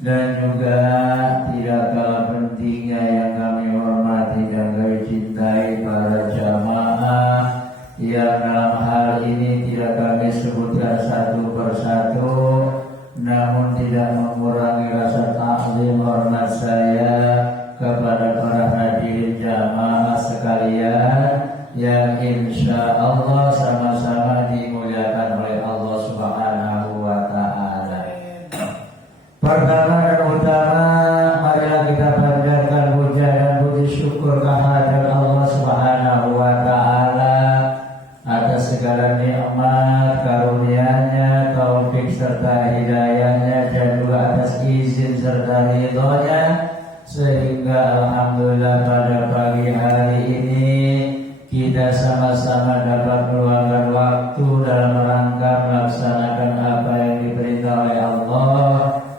dan juga tidak kalah pentingnya yang kami hormati dan kami cintai para jamaah yang dalam hal ini tidak kami sebutkan satu persatu, namun tidak mengurangi rasa takzim hormat saya kepada para hadirin jamaah sekalian yang insya Allah sama-sama dimuliakan oleh Allah Subhanahu wa Ta'ala. Pertama dan utama, marilah kita panjatkan puja dan puji syukur kehadirat Allah Subhanahu wa Ta'ala atas segala nikmat, karunia-Nya, taufik serta hidayah-Nya, dan juga atas izin serta ridho-Nya, sehingga alhamdulillah pada pagi hari ini kita sama-sama dapat meluangkan waktu dalam rangka melaksanakan apa yang diperintah oleh Allah.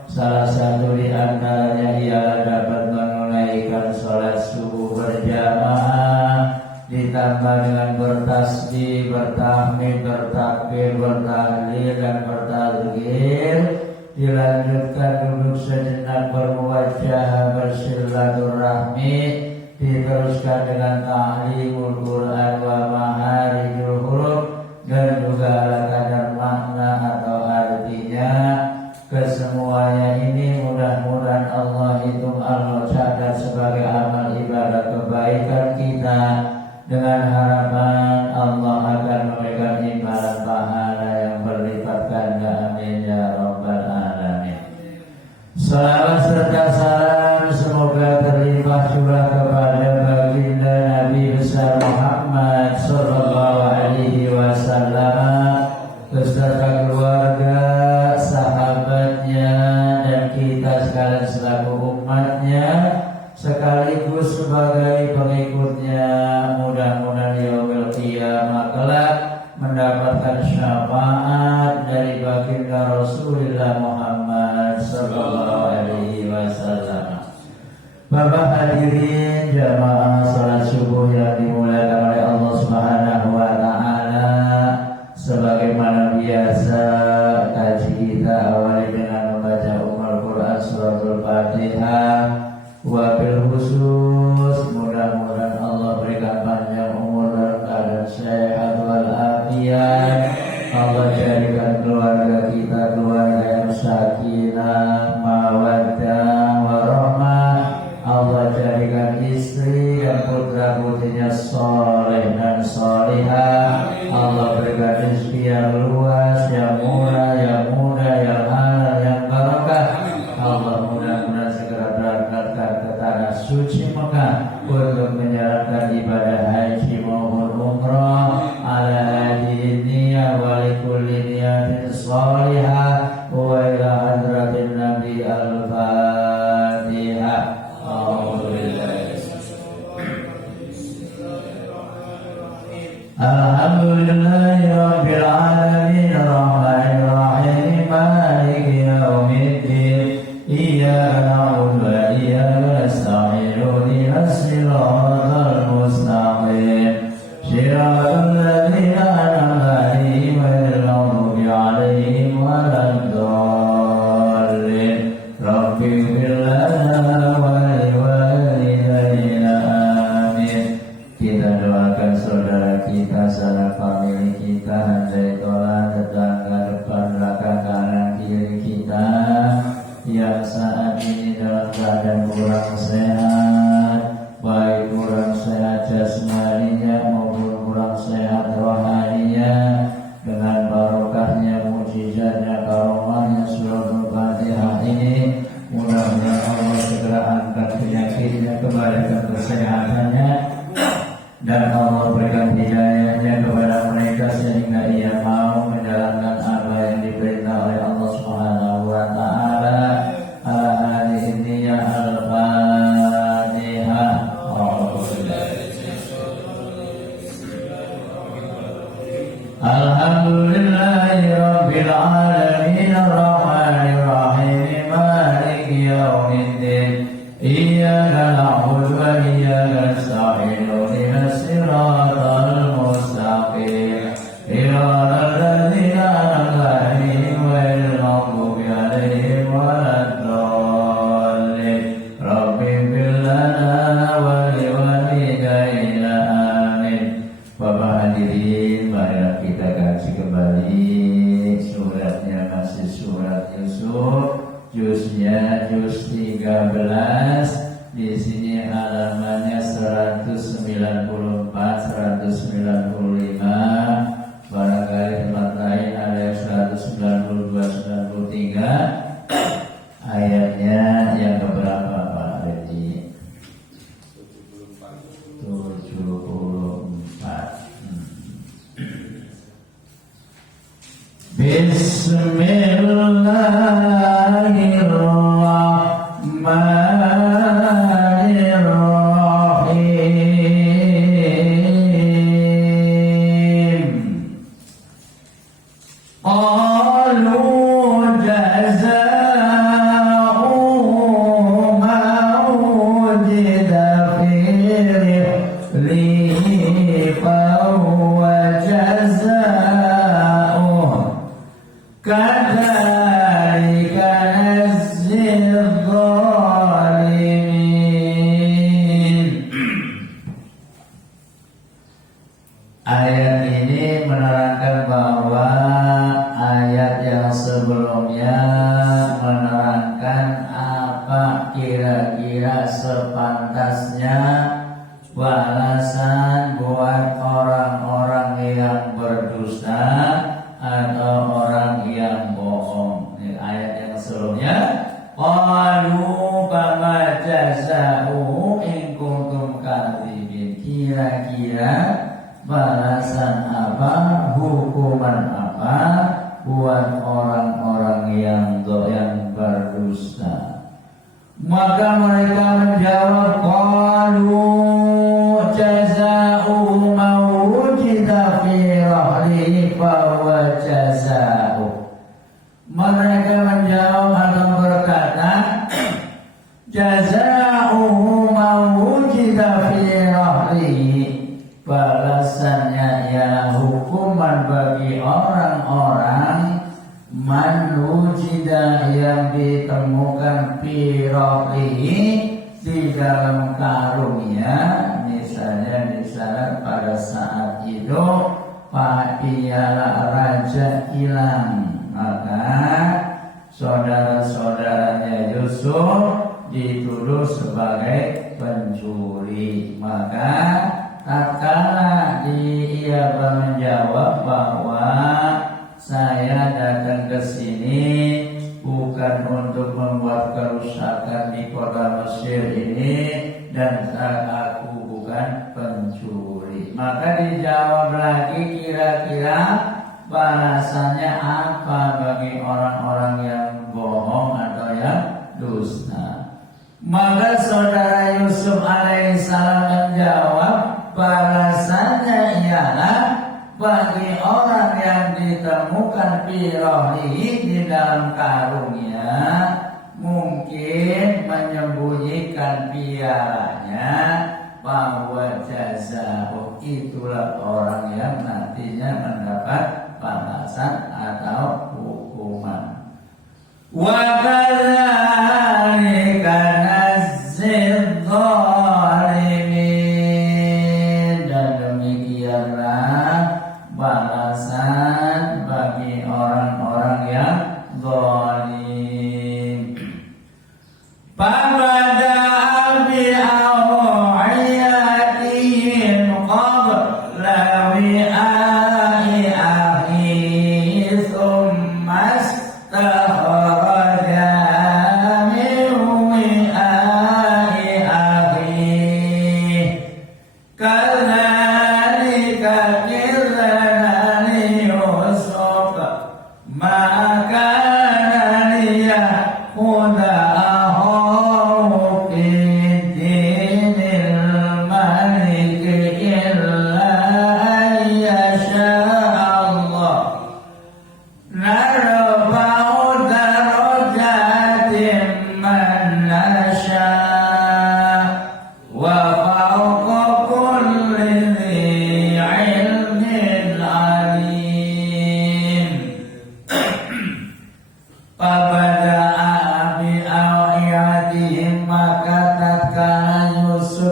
Salah satu di antaranya ialah dapat menunaikan sholat subuh berjamaah, ditambah dengan bertasbih, bertahmid, bertakbir, bertahlil dan bertazkir, dilanjutkan duduk sejenak bermuwajah bersilaturahmi, diteruskan dengan ta'limul Quran wa maharijul huruf, dan juga ala kadar makna atau artinya. Kesemuanya ini mudah-mudahan Allah hitung, Allah catat sebagai amal ibadah kebaikan kita, dengan harapan Allah akan memberikan imbalan pahala yang berlipat ganda. Amin ya rabbal alamin. Salawat serta salam semoga terlimpah curah kepada baginda Nabi besar Muhammad sallallahu alaihi wasallam beserta keluarga, sahabatnya, dan kita sekalian selaku umatnya, sekaligus sebagai pengikutnya. Mudah-mudahan yaumil qiyamah kelak mendapatkan syafaat dari baginda Rasulullah Muhammad sallallahu alaihi wasallam. Bapak hadirin jamaah salat subuh yang dimuliakan oleh Allah Subhanahu wa Ta'ala, sebagaimana biasa kaji kita awali dengan membaca Al-Quran suratul Fatihah. Wabil khusus mudah-mudahan Allah berikan panjang umur dalam keadaan sehat walafiat. Allah jadikan keluarga kita keluarga yang sakinah, mawaddah, warahmah. Allah jadikan istri dan putra putrinya soleh dan solihah. Allah berikan rezeki yang luas, yang murah, yang mudah, yang halal, yang barakah. Allah mudah-mudahan segera berangkatkan ke tanah suci Mekah untuk menjalankan ibadah haji maupun umrah ala hadirin niyah wa likulli niyatin salihah wa ila hadratin Nabi al-Fatihah. Alhamdulillahi rabbil alamin arrahmanir rahim maliki yaumiddin iyyaka na'budu wa iyyaka nasta'in ihdinas siratal mustaqim siratal ladzina an'amta 'alaihim ghairil maghdubi 'alaihim waladdallin. Rabbi ighfir lana wa liwalidayna amin. Kita doakan saudara kita, sanak famili kita, handai tolan, tetangga depan, belakang, kanan, kiri kita yang saat ini dalam keadaan kurang sehat, baik kurang sehat jasmaninya maupun kurang sehat rohaninya, dengan barokahnya, mujizatnya, karomahnya suratul Fatihah ini, mudah-mudahan Allah segera angkat penyakitnya, kembalikan kesehatannya, dan Allah berikan hidayahnya kepada mereka sehingga ia mau menjalankan apa yang diperintah oleh Allah Subhanahu wa Ta'ala. Al-Fatihah. Juznya juz 13. Di sini halamannya 194, 195. Barangkali tempat lain ada yang 192, 93. Ayatnya yang keberapa Pak Redi? 74. Bismillahirrahmanirrahim. Qalu jaza'u ma wujida fihi fahuwa jaza'uh kadzalika najzil zalimin. Ayat ini menerangkan bahwa ayat yang sebelumnya menerangkan apa kira-kira sepantasnya balasan buat orang-orang yang berdusta atau orang yang bohong. Ini ayat yang sebelumnya. Qalu fama jazaa'u in kuntum kadzibin. Kira-kira balasan apa, hukuman apa buat orang-orang yang berdusta. Maka mereka menjawab, qalu jazaa'u ma wujida fi rahlihi fahuwa jazaa'u. Mereka menjawab atau berkata, jazaa'u ma wujida fi rahlihi, balasannya ya hukuman bagi orang-orang man wujida yang ditemukan fi rahlihi, di dalam karungnya. Misalnya di sana pada saat itu piala raja hilang, maka saudara-saudaranya Yusuf dituduh sebagai pencuri. Maka tatkala ia menjawab bahwa saya datang ke sini bukan untuk membuat kerusakan di kota Mesir ini, dan aku bukan pencuri. Maka dijawab lagi, kira-kira balasannya apa bagi orang-orang yang bohong atau yang dusta. Maka saudara Yusuf alaihissalam menjawab, balasannya ialah bagi orang yang ditemukan firahlihi, di dalam karungnya, mungkin menyembunyikan pialanya, bahwa jazaa'u, itulah orang yang nantinya mendapat balasan atau hukuman. Wa kadzalika najzil zalimin, dan demikianlah balasan bagi orang-orang yang zalim. Fabada'a bi'awiyatihim qabla wi'a'i akhihi thumma istakhraja min wi'a'i akhihi kadzalika kidna li Yusuf ma kana liyakhudha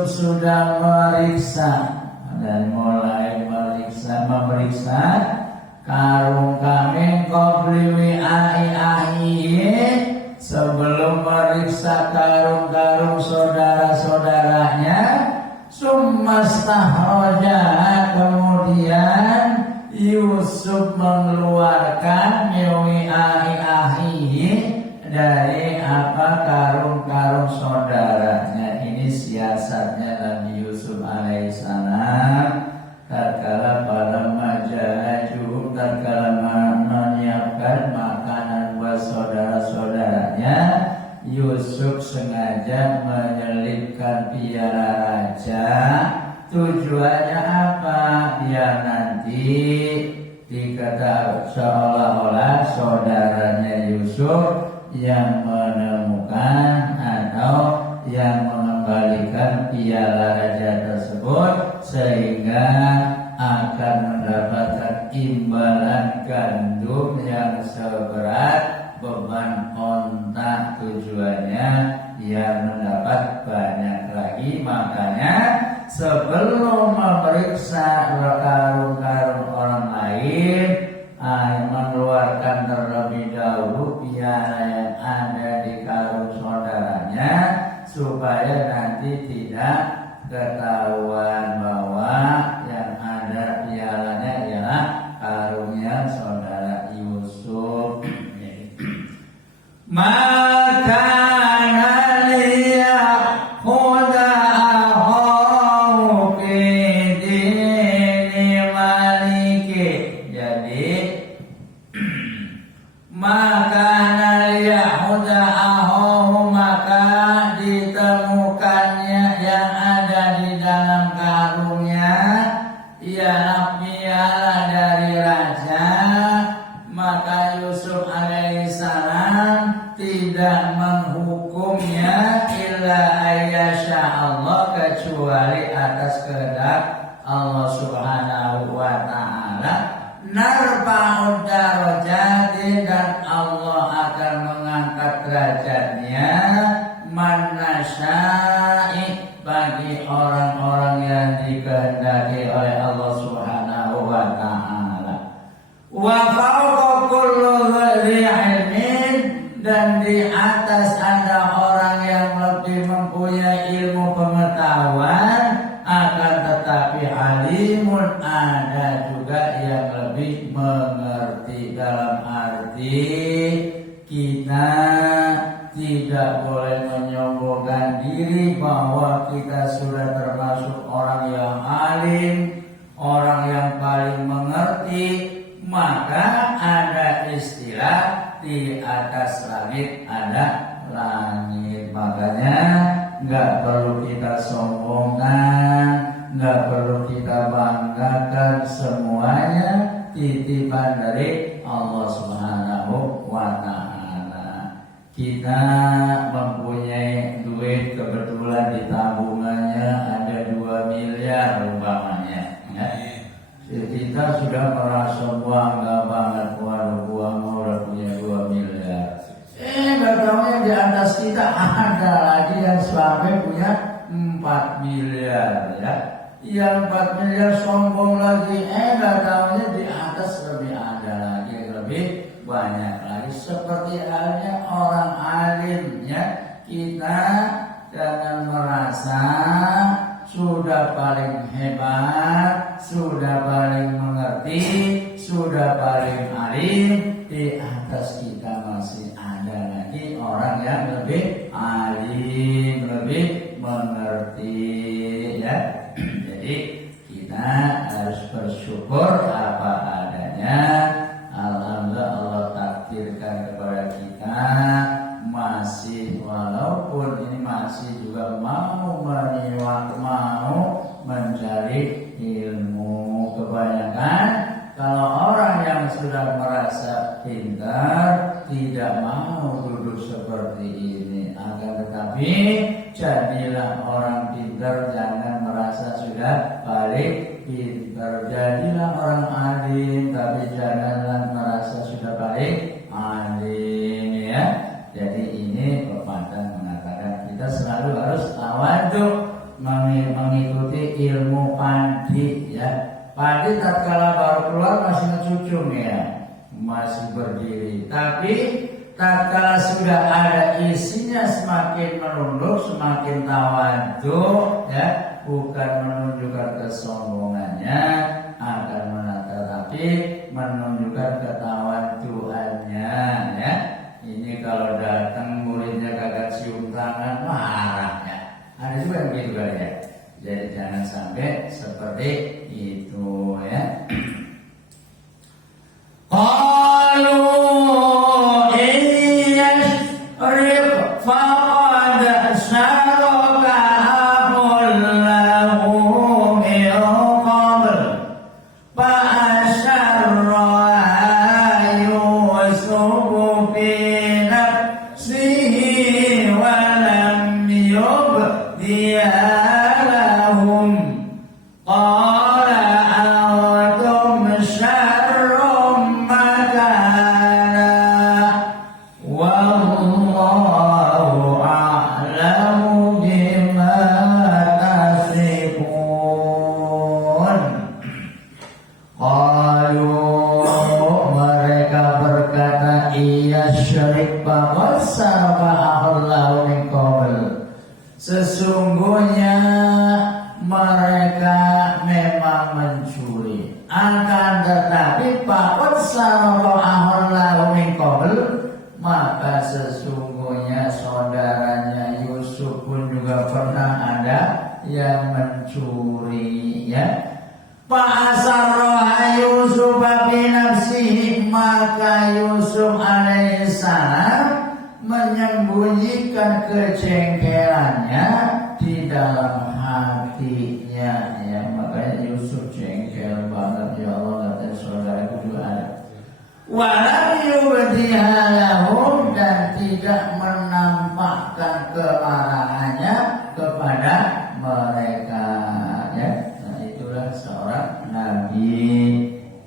sudah meriksa dan mulai memeriksa karung kambing qabli wi'ai ahihi, kemudian Yusuf mengeluarkan mewi ahi-ahihi dari karung-karung saudaranya. Ini siasatnya Nabi Yusuf alaihissalam tatkala pada majahaju, tatkala menyiapkan makanan buat saudara-saudaranya. Yusuf sengaja menyelipkan piala raja. Tujuannya apa? Biar nanti dikata seolah-olah saudaranya Yusuf yang menemukan atau yang mengembalikan piala raja tersebut, sehingga akan mendapatkan imbalan gandum yang seberat beban onta. Tujuannya ia mendapat banyak lagi. Makanya sebelum memeriksa karung-karung orang lain, mengeluarkan terlebih dahulu piala yang ada di karung saudaranya, supaya nanti tidak ketahuan bahwa yang ada pialanya ialah karungnya saudara Yusuf. Maka ditemukannya yang ada di dalam karungnya ialah piala dari raja. Maka Yusuf alaihissalam tidak menghukumnya illa ayyasha Allah, kecuali atas kehendak Allah subhanahu wa ta'ala. Narfa'ud darajati, dan Allah akan mengangkat derajatnya manasya'i, bagi orang-orang yang dikehendaki oleh Allah subhanahu wa ta'ala. Wa fawqa kulli ilmin, dan di atas ada orang yang lebih mempunyai ilmu pengetahuan. Akan tetapi alimun, ada juga yang lebih mengerti. Dalam arti kita tidak boleh menyombongkan diri bahwa kita sudah termasuk orang yang alim, orang yang paling mengerti. Maka ada istilah di atas langit ada langit. Makanya nggak perlu kita sombongkan, nggak perlu kita banggakan, semuanya titipan dari Allah Subhanahu wa ta'ala. Kita mempunyai duit, kebetulan di tabungannya ada 2 miliar umpamanya, ya. Kita sudah merasa bangga banget, waduh gua udah punya 2 miliar. Betulnya di atas kita ada lagi yang sampai punya 4 miliar, ya. Yang 4 miliar sombong lagi, betulnya di atas lebih ada lagi, lebih banyak lagi. Seperti halnya orang alim, ya. Kita jangan merasa sudah paling hebat, sudah paling mengerti, sudah paling alim. Di atas kita masih ada lagi orang yang lebih alim, lebih mengerti, ya. Jadi kita harus bersyukur apa adanya. Alhamdulillah Allah takdirkan kepada kita masih, walaupun ini masih juga mau menyimak, mau mencari ilmu. Kebanyakan kalau orang yang sudah merasa pintar tidak mau duduk seperti ini. Akan tetapi jadilah orang pintar, jangan merasa sudah paling pintar. Jadilah orang alim, tapi janganlah merasa sudah paling alim, ya. Jadi ini pepatah mengatakan kita selalu harus tawadhu, mengikuti ilmu padi, ya. Padi tatkala baru keluar masih ngecucung, ya, masih berdiri. Tapi tatkala sudah ada isinya semakin menunduk, semakin tawadhu, ya. bukan menunjukkan kesombongannya, akan tetapi menunjukkan ketawaduannya, ya. Ini kalau datang muridnya kagak cium tangan, marah ya. Ada juga yang begitu kali ya. Jadi jangan sampai seperti itu, ya. Qalu iyyashrif faqad syaraka akhul lahu min qabl fa asyarra Yusuf fi nafsihi wa lam yubdiha lahum qala antum syarrum makana wallahu a'lamu bima tasifun. Qalu, mereka berkata, iya syirik faqad saraka Allahu min qabl. Sesungguhnya mereka memang mencuri, akan tetapi faqad saraka Allahu min qabl, maka sesungguhnya saudaranya Yusuf pun juga pernah ada yang mencuri, ya. Fa'asarra Yusuf bi nafsihi, maka Yusuf alaihissalam menyembunyikan kejengkelannya di dalam hatinya, ya. Makanya Yusuf jengkel banget, ya Allah, kata saudaraku juga ada. Walam yubdiha lahum, dan tidak menampakkan kemarahannya kepada mereka, ya. Nah, itulah seorang nabi.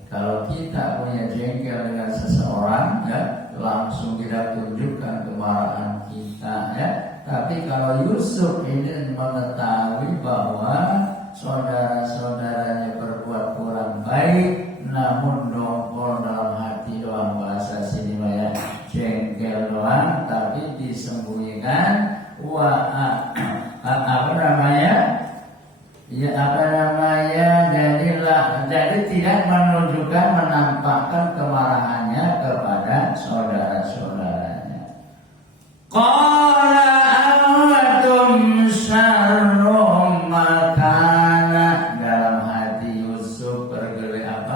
Kalau kita punya jengkel dengan seseorang, ya, langsung kita tunjukkan kemarahan kita, ya. Tapi kalau Yusuf ini mengetahui bahwa saudara-saudaranya berbuat kurang baik, namun dongkol dalam hati doang, bahasa sini ya, jengkel doang, tapi disembunyikan. Jadi tidak menunjukkan, menampakkan kemarahannya kepada saudara-saudaranya. Qala antum syarrum makana, dalam hati Yusuf bergerak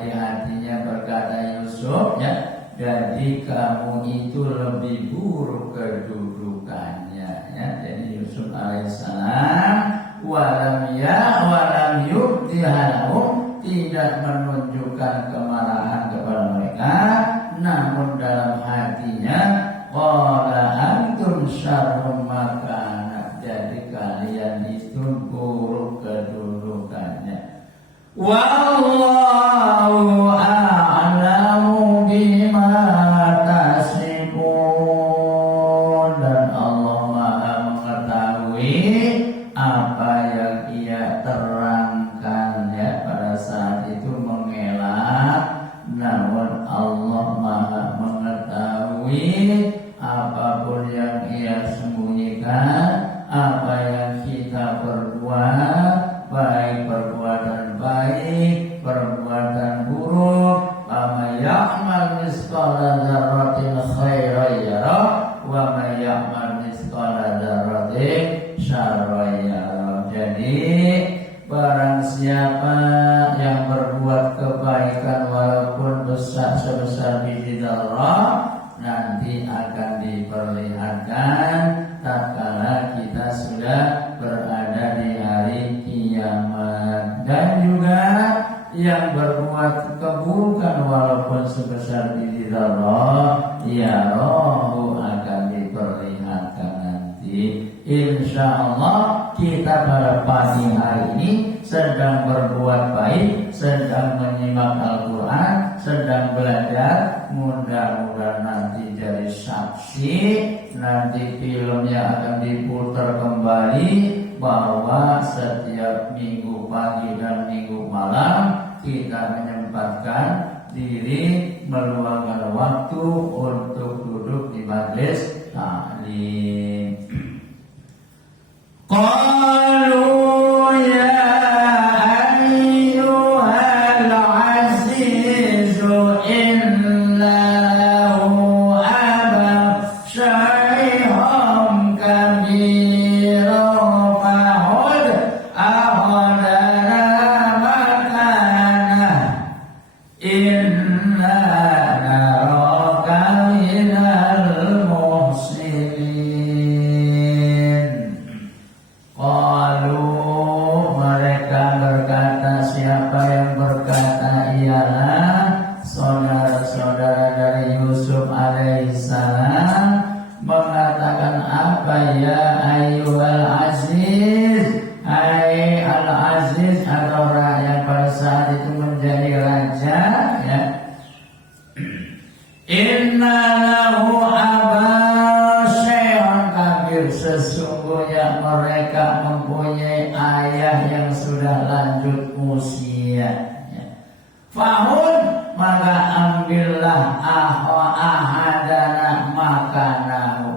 di hatinya berkata Yusuf, ya, jadi kamu itu lebih buruk kedudukannya, ya. Jadi Yusuf alaihissalam walam yubdihalahum, tidak menunjukkan kemarahan kepada mereka, namun dalam hatinya qala antum syarrum makana, jadi kalian itu buruk kedudukannya. Wallahu a'lamu bima tasifun, dan Allah Maha mengetahui apa yang ia terangkan, ya, pada saat itu mengelak, namun Allah Maha mengetahui apapun yang ia sembunyikan, apa yang kita perbuat, baik perbuatan baik, perbuatan buruk. Wa ya'mal misqala dzarratin khairan yarah, wa may ya'mal misqala dzarratin syarran yarah. Jadi barang siapa yang berbuat kebaikan walaupun besar sebesar biji dzarrah, nanti akan diperlihatkan tatkala kita sudah berada di hari kiamat. Dan juga yang berbuat keburukan walaupun sebesar biji dzarrah, ya roh, akan diperlihatkan nanti. Insyaallah kita pada pagi hari ini sedang berbuat baik, sedang menyimak Al-Quran, sedang belajar. Mudah-mudahan nanti jadi saksi, nanti filmnya akan diputar kembali, bahwa setiap minggu pagi dan minggu malam kita menyempatkan diri, meluangkan waktu untuk duduk di majelis taklim.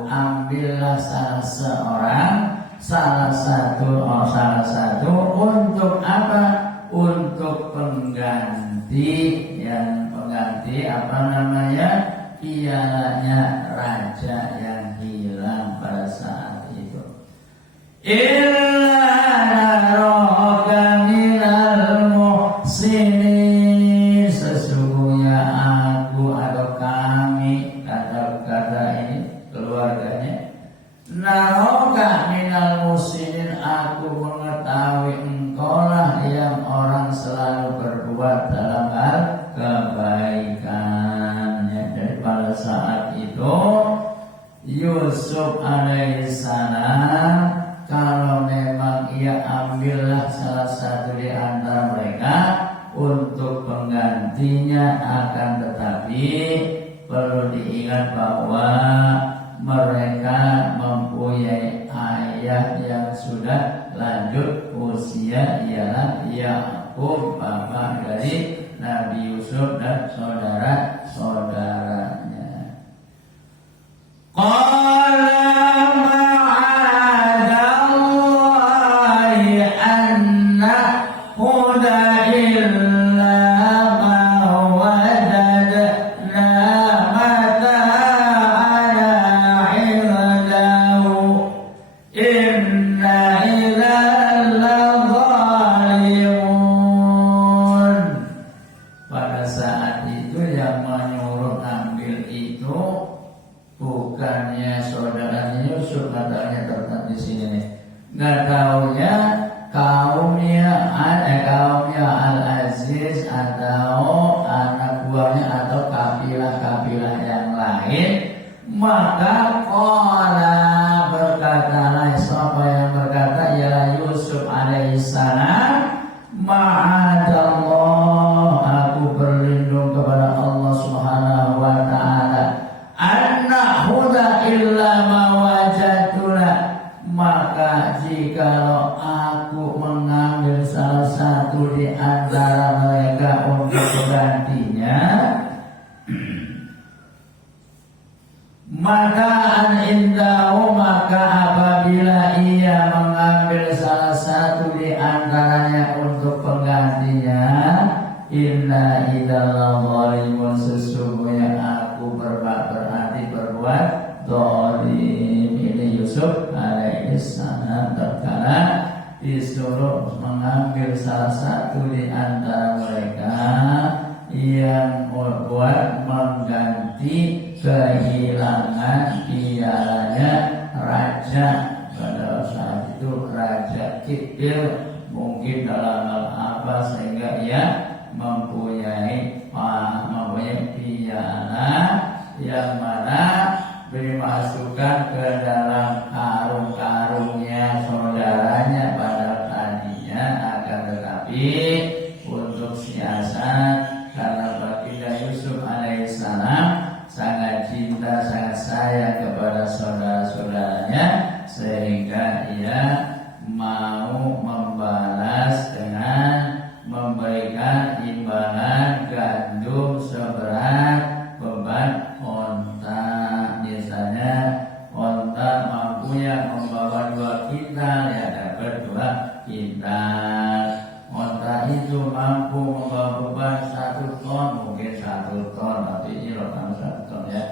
ambillah salah satu untuk apa? Untuk pengganti apa namanya? Pialanya raja yang hilang pada saat itu. Illa naraka minal muhsinin, sesungguhnya aku atau kami, kata ini keluarganya, naraka minal muhsinin, aku mengetahui engkaulah yang orang selalu berbuat dalam hal kebaikan. Jadi pada saat itu Yusuf alaihissalam, kalau memang ia ambillah salah satu di antara mereka untuk penggantinya, akan tetapi perlu diingat bahwa mereka mempunyai ayah yang sudah lanjut usia, ialah Yakub, bapak dari Nabi Yusuf dan saudara-saudaranya. Qala ma'adallahi an na'khudha illa ma wajadna mata'ana 'indahu inna idzan ladzalimun. Pada saat itu yang menyuruh ambil itu bukannya saudaranya Yusuf, katanya tertera di sini nih. Nggak taunya kaumnya Al-Aziz atau anak buahnya atau kabilah-kabilah yang lain. Maka berkatalah, siapa yang berkata, ialah Yusuf alaihissalam, ma'adallah, aku berlindung kepada Allah subhanahu wa ta'ala, illa ma wajaduna, maka jikalau aku mengambil salah satu di antara mereka untuk penggantinya, maka apabila ia mengambil salah satu di antaranya untuk penggantinya, inna idzal zalimun, sesungguhnya aku berarti berbuat zalim. Ini Yusuf alaihissalam tatkala disuruh mengambil salah satu di antara mereka yang membuat mengganti kehilangan pialanya raja. Pada saat itu raja kecil, mungkin dalam hal apa sehingga ia mempunyai piala yang mana dimasukkan ke dalam karung-karungnya saudaranya pada tadinya, akan tetapi untuk siasat, karena baginda Yusuf alaihissalam sangat cinta, sangat sayang kepada saudara-saudaranya, sehingga ia mau membalas dengan memberikan imbalan gandum seberat beban onta. Misalnya onta mampunya membawa 2 kintal, ya dapat 2 kintal. Onta itu mampu membawa beban 1 ton, mungkin 1 ton, tapi ini loh 1 ton ya.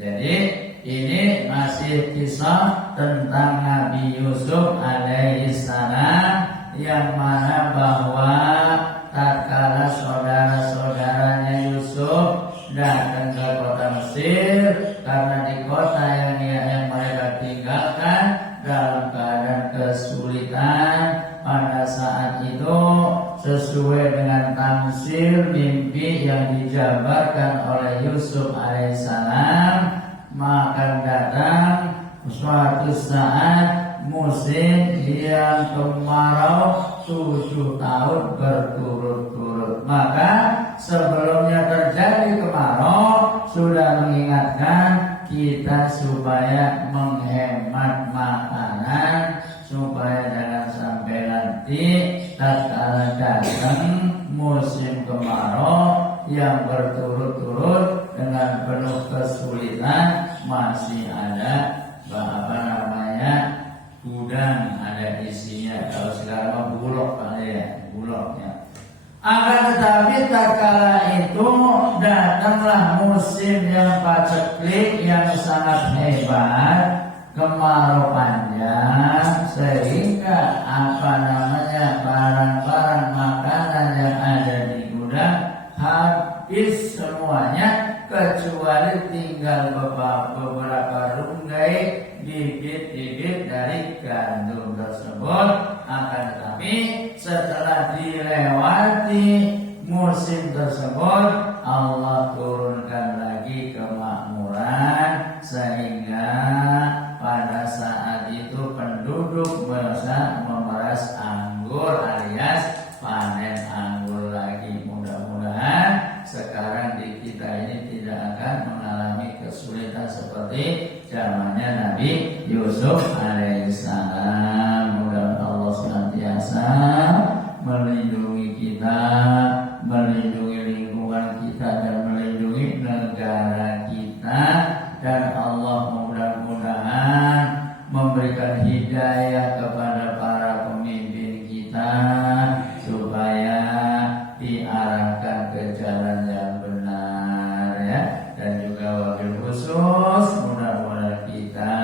Jadi ini masih kisah tentang Nabi Yusuf alaihissalam, yang mana bahwa tatkala saudara-saudaranya Yusuf datang ke kota Mesir, karena di kota yang mereka tinggalkan dalam keadaan kesulitan, pada saat itu sesuai dengan tamsil mimpi yang dijabarkan oleh Yusuf alaihissalam, maka datang suatu saat musim yang kemarau 7 tahun berturut-turut. Maka sebelumnya terjadi kemarau sudah mengingatkan kita supaya menghemat makanan, supaya jangan sampai nanti tatkala datang musim kemarau yang berturut-turut dengan penuh kesulitan, masih ada apa namanya gudang, ada isinya. Kalau sekarang mah bulog kali ya, bulognya. Akan tetapi tatkala itu datanglah musim yang paceklik yang sangat hebat, kemarau panjang, sehingga apa namanya barang-barang makanan yang ada di gudang habis semuanya, kecuali tinggal beberapa runggai bibit-bibit dari gandum tersebut. Akan tetapi setelah dilewati musim tersebut, Allah turunkan lagi kemakmuran, sehingga pada saat itu penduduk bisa memeras anggur alias panen anggur lagi. Mudah-mudahan sekarang di kita ini tidak akan mengalami kesulitan seperti zamannya Nabi Yusuf alaihissalam. Mudah-mudahan Allah senantiasa melindungi kita, melindungi lingkungan kita, dan melindungi negara kita. Dan Allah mudah-mudahan memberikan hidayah kepada para pemimpin kita supaya diarahkan ke jalan yang benar ya. Dan juga wabil khusus mudah-mudahan kita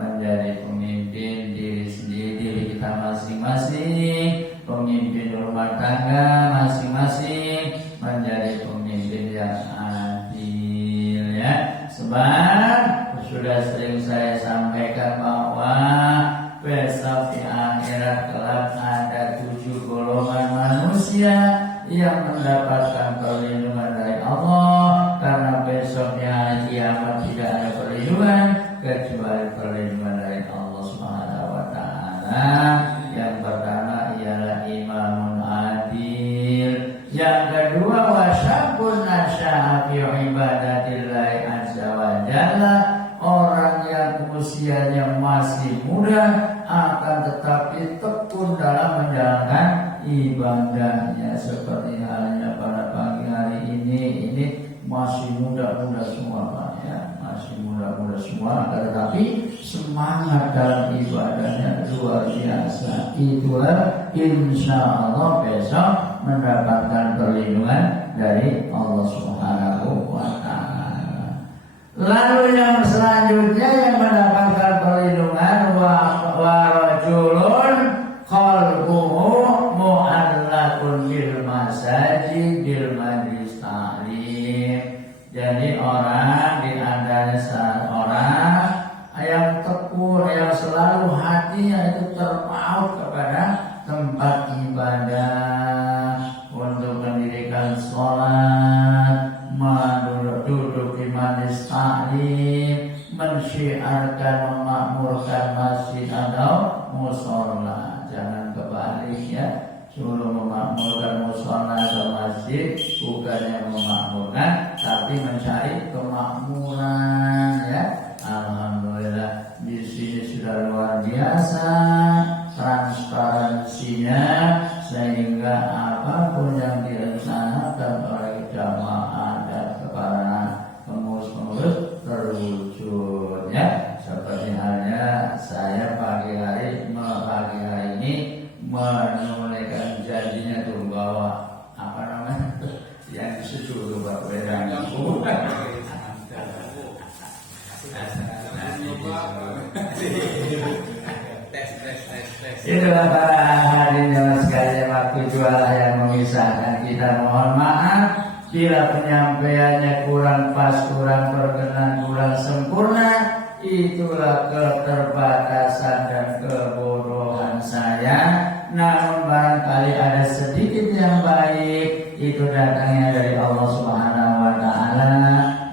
menjadi pemimpin diri sendiri, diri kita masing-masing, pemimpin rumah tangga masing-masing, menjadi pemimpin yang adil ya. Sebab sudah sering saya sampaikan bahwa besok di akhirat kelak ada 7 golongan manusia yang mendapatkan perlindungan dari Allah, karena besoknya kiamat tidak ada perlindungan kecuali perlindungan dari Allah Subhanahu wa taala. Yang pertama ialah imamun adil, yang kedua wasyabun nasya'a fi ibadatillahi azza wa jalla, orang yang usianya masih muda akan tetapi tekun dalam menjalankan ibadahnya. Seperti halnya pada pagi hari ini masih muda-muda semua Pak ya, masih muda-muda semua, tetapi semangat dalam ibadahnya luar biasa. Itulah insya Allah besok mendapatkan perlindungan dari Allah Subhanahu wa ta'ala. Lalu yang selanjutnya yang mendapatkan perlindungan wa rajulun qalbuhu mu'allaqun bil masajidil majlis ta'lim. Jadi orang di antara orang yang tekun, yang selalu hatinya itu terpaut kepada tempat ibadah untuk mendirikan sholat, duduk di majlis ta'lim, mensyiarkan, memakmurkan masjid atau musola. Jangan kebalik ya, suruh memakmurkan musola atau masjid, bukannya memakmurkan tapi mencari kemakmuran ya. Alhamdulillah di sini sudah luar biasa transparansinya, sehingga apapun yang direncanakan oleh jamaah dan para pengurus-pengurus terwujud ya. Seperti halnya saya pagi hari ini menunaikan janjinya tuh bahwa apa namanya yang disuruh Pak Wedang itulah para hadirin sekalian, waktu jualah yang memisahkan kita. Mohon maaf bila penyampaiannya kurang pas, kurang berkenan, kurang sempurna. Itulah keterbatasan dan kebodohan saya. Namun barangkali ada sedikit yang baik, itu datangnya dari Allah Subhanahu wa ta'ala.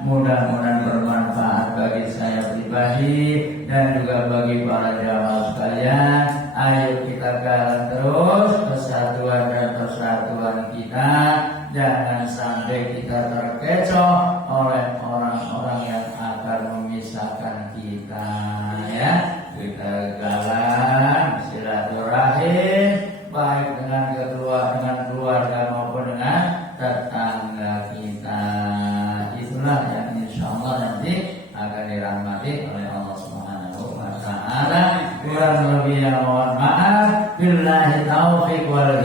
Mudah-mudahan bermanfaat bagi saya pribadi dan juga bagi para jamaah sekalian. Ayo kita galang terus kesatuan dan persatuan kita. Jangan sampai kita terkecoh oleh orang-orang yang akan memisahkan kita ya. Kita galang silaturahim baik dengan keluarga maupun dengan tetangga kita. Itulah yang insya Allah nanti akan Wabillahi taufiq wal